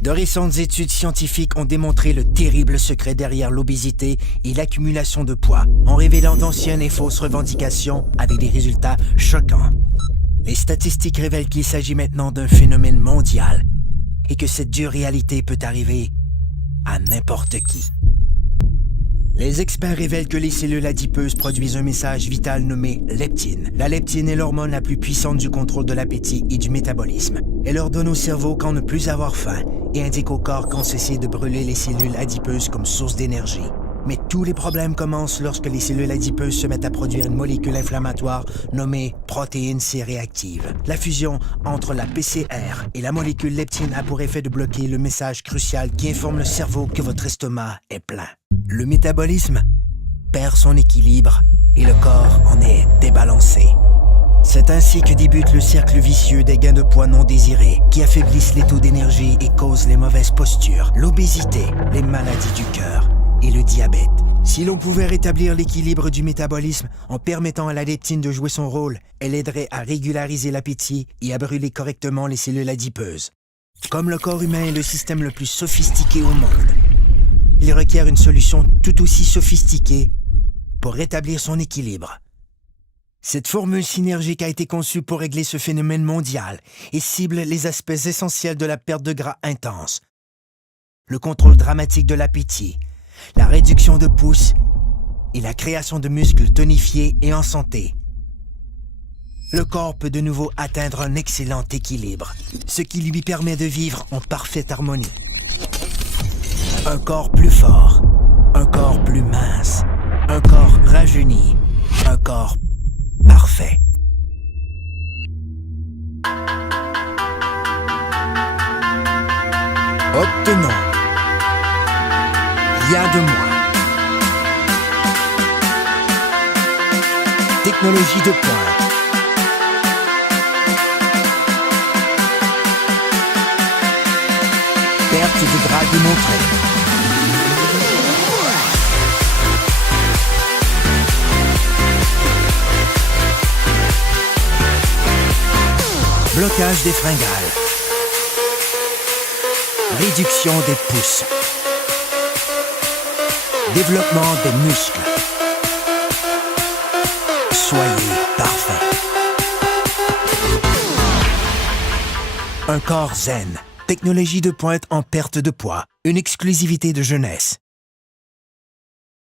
De récentes études scientifiques ont démontré le terrible secret derrière l'obésité et l'accumulation de poids, en révélant d'anciennes et fausses revendications avec des résultats choquants. Les statistiques révèlent qu'il s'agit maintenant d'un phénomène mondial et que cette dure réalité peut arriver à n'importe qui. Les experts révèlent que les cellules adipeuses produisent un message vital nommé leptine. La leptine est l'hormone la plus puissante du contrôle de l'appétit et du métabolisme. Elle ordonne au cerveau quand ne plus avoir faim et indique au corps quand cesser de brûler les cellules adipeuses comme source d'énergie. Mais tous les problèmes commencent lorsque les cellules adipeuses se mettent à produire une molécule inflammatoire nommée protéine C réactive. La fusion entre la PCR et la molécule leptine a pour effet de bloquer le message crucial qui informe le cerveau que votre estomac est plein. Le métabolisme perd son équilibre et le corps en est débalancé. C'est ainsi que débute le cercle vicieux des gains de poids non désirés qui affaiblissent les taux d'énergie et causent les mauvaises postures, l'obésité, les maladies du cœur et le diabète. Si l'on pouvait rétablir l'équilibre du métabolisme en permettant à la leptine de jouer son rôle, elle aiderait à régulariser l'appétit et à brûler correctement les cellules adipeuses. Comme le corps humain est le système le plus sophistiqué au monde, il requiert une solution tout aussi sophistiquée pour rétablir son équilibre. Cette formule synergique a été conçue pour régler ce phénomène mondial et cible les aspects essentiels de la perte de gras intense, le contrôle dramatique de l'appétit, la réduction de pouces et la création de muscles tonifiés et en santé. Le corps peut de nouveau atteindre un excellent équilibre, ce qui lui permet de vivre en parfaite harmonie. Un corps plus fort, un corps plus mince, un corps rajeuni, un corps parfait. Obtenons rien de moins. Technologie de pointe. Perte de gras démontrée. Blocage des fringales. Réduction des pouces. Développement des muscles. Soyez parfait. Un corps zen. Technologie de pointe en perte de poids. Une exclusivité de jeunesse.